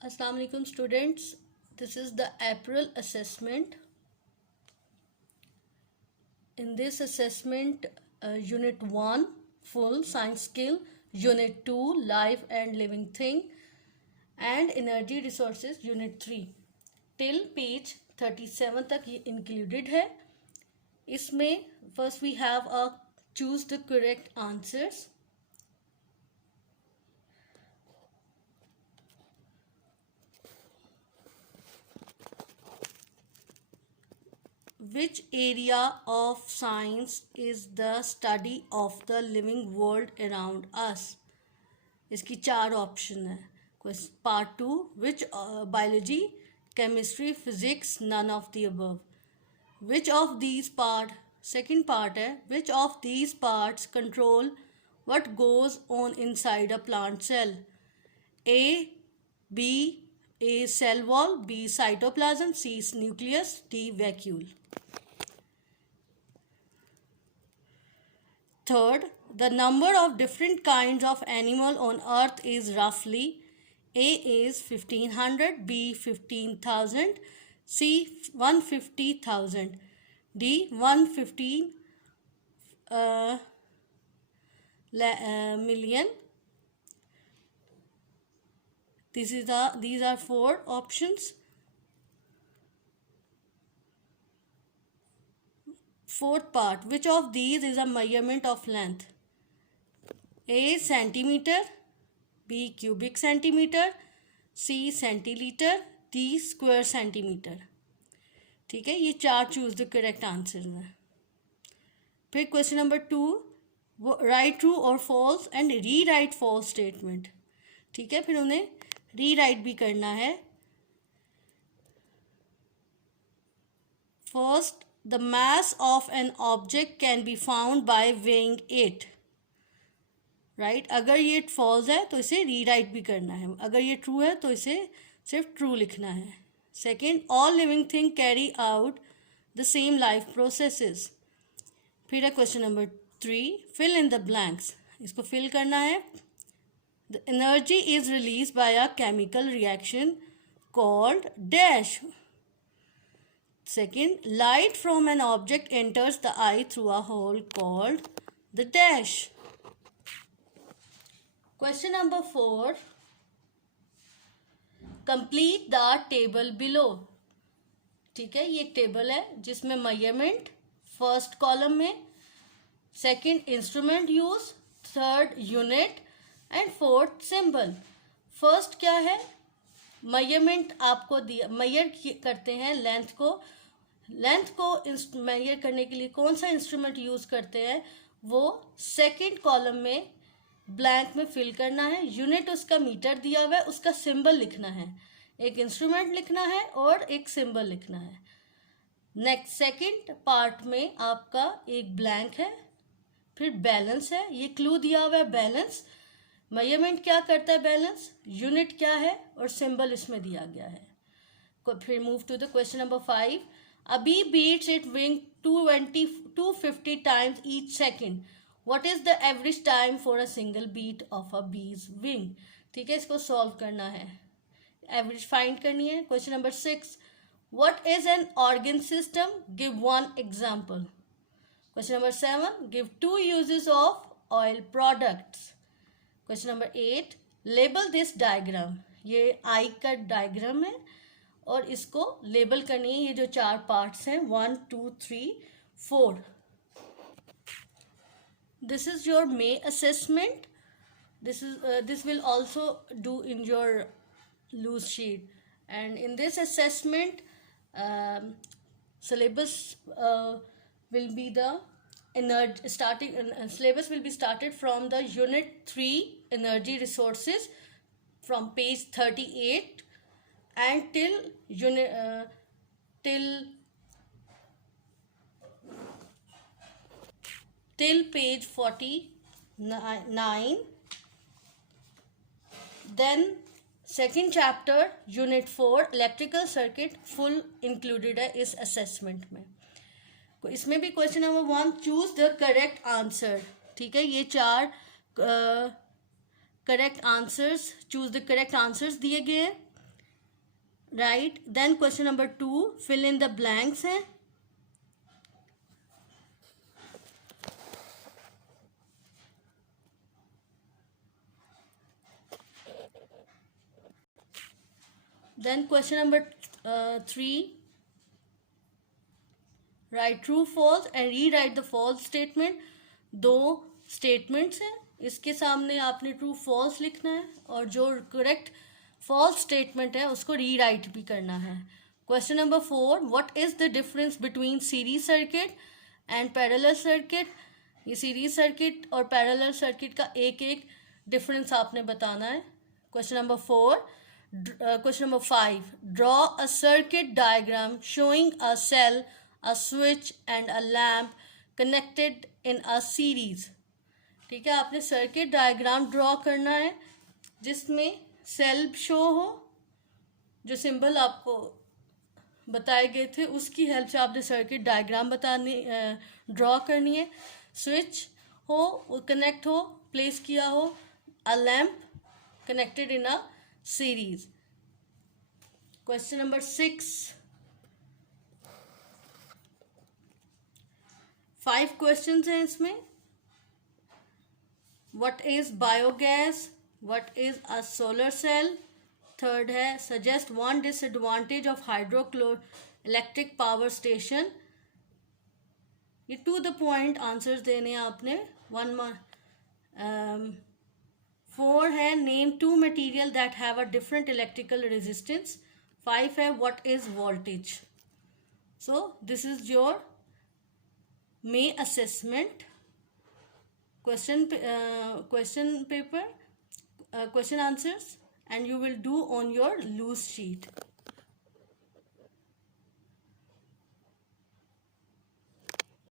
Assalamu alaikum students. This is the April assessment. In this assessment, Unit 1 full science skill, Unit 2 life and living thing, and energy resources Unit 3 till page 37 तक ये included है. इसमें first we have a choose the correct answers. Which area of science is the study of the living world around us? इसकी 4 option है. Part 2 which biology, chemistry, physics, none of the above. Which of these part, second part है, which of these parts control what goes on inside a plant cell? A cell wall, B cytoplasm, C nucleus, D vacuole. Third, the number of different kinds of animal on earth is roughly A is 1500, B 15,000, C 150,000, D 115 million. These are 4 options. Fourth part, which of these is a measurement of length? A centimeter, B cubic centimeter, C centiliter, D square centimeter. ठीक है, ये 4 choose the correct answer में. फिर question number 2, right true और false and re right false statement. ठीक है, फिर उन्हें री राइट भी करना है. First, the mass of an object can be found by weighing it. Right, अगर ये फॉल्स है तो इसे रीराइट भी करना है. अगर ये ट्रू है तो इसे सिर्फ ट्रू लिखना है. Second, all living thing carry out the same life processes. फिर है question number 3, fill in the blanks. इसको फिल करना है. The energy is release by a chemical reaction called dash. Second, light from an object enters the eye through a hole called the dash. Question number 4. Complete the table below. ठीक है, ये एक table है जिसमें measurement first column में, second instrument use, third unit and fourth symbol. First क्या है? Measurement आपको दिया, मेजर करते हैं लेंथ को. लेंथ को मेजर करने के लिए कौन सा इंस्ट्रूमेंट यूज करते हैं वो सेकंड कॉलम में ब्लैंक में फिल करना है. यूनिट उसका मीटर दिया हुआ है, उसका सिंबल लिखना है. एक इंस्ट्रूमेंट लिखना है और एक सिंबल लिखना है. नेक्स्ट सेकंड पार्ट में आपका एक ब्लैंक है. फिर बैलेंस है, ये क्लू दिया हुआ है बैलेंस. मेजरमेंट क्या करता है? बैलेंस. यूनिट क्या है और सिंबल इसमें दिया गया है. फिर move to the question number 5. A bee beats its wing 250 times each second. What is the average time for a single beat of a bee's wing? ठीक है, इसको सॉल्व करना है, एवरेज फाइंड करनी है. Question number 6. What is an organ system? Give one example. Question number 7. Give 2 uses of oil products. Question number 8. Label this diagram. ये आई का diagram है और इसको लेबल करनी है. ये जो 4 पार्ट्स हैं 1 2 3 4. This is your May assessment. This will also do in your loose sheet. And in this assessment, syllabus will be the syllabus will be started from the Unit 3 Energy Resources from page 38 and till page 49. Then second chapter Unit 4 Electrical Circuit full included है इस assessment में. इसमें भी question number 1 choose the correct answer. ठीक है, ये 4 correct answers, choose the correct answers दिए गए हैं. Right. Then question number 2, fill in the blanks है. Then question number 3, write true false and rewrite the false statement. दो statements हैं, इसके सामने आपने ट्रू फॉल्स लिखना है और जो करेक्ट फॉल्स स्टेटमेंट है उसको रीराइट भी करना है. Question number 4, what is the difference between series circuit and parallel circuit. ये सीरीज सर्किट और पैरेलल सर्किट का एक एक डिफरेंस आपने बताना है. Question number 4. Question number 5. Draw a circuit diagram showing a cell, a switch and a lamp connected in a series. ठीक है, आपने सर्किट डायग्राम ड्रॉ करना है जिसमें सेल शो हो, जो सिंबल आपको बताए गए थे उसकी हेल्प से आपने सर्किट डायग्राम ड्रॉ करनी है. स्विच हो, वो कनेक्ट हो, प्लेस किया हो. अ lamp connected in a series. Question number 6. 5 questions हैं इसमें. What is biogas? What is a solar cell? Third है suggest one disadvantage of hydroelectric power station. ये to the point आंसर्स देने हैं आपने. 4 है name 2 material that have a different electrical resistance. 5 है what is voltage. So this is your may assessment question paper, question answers, and you will do on your loose sheet.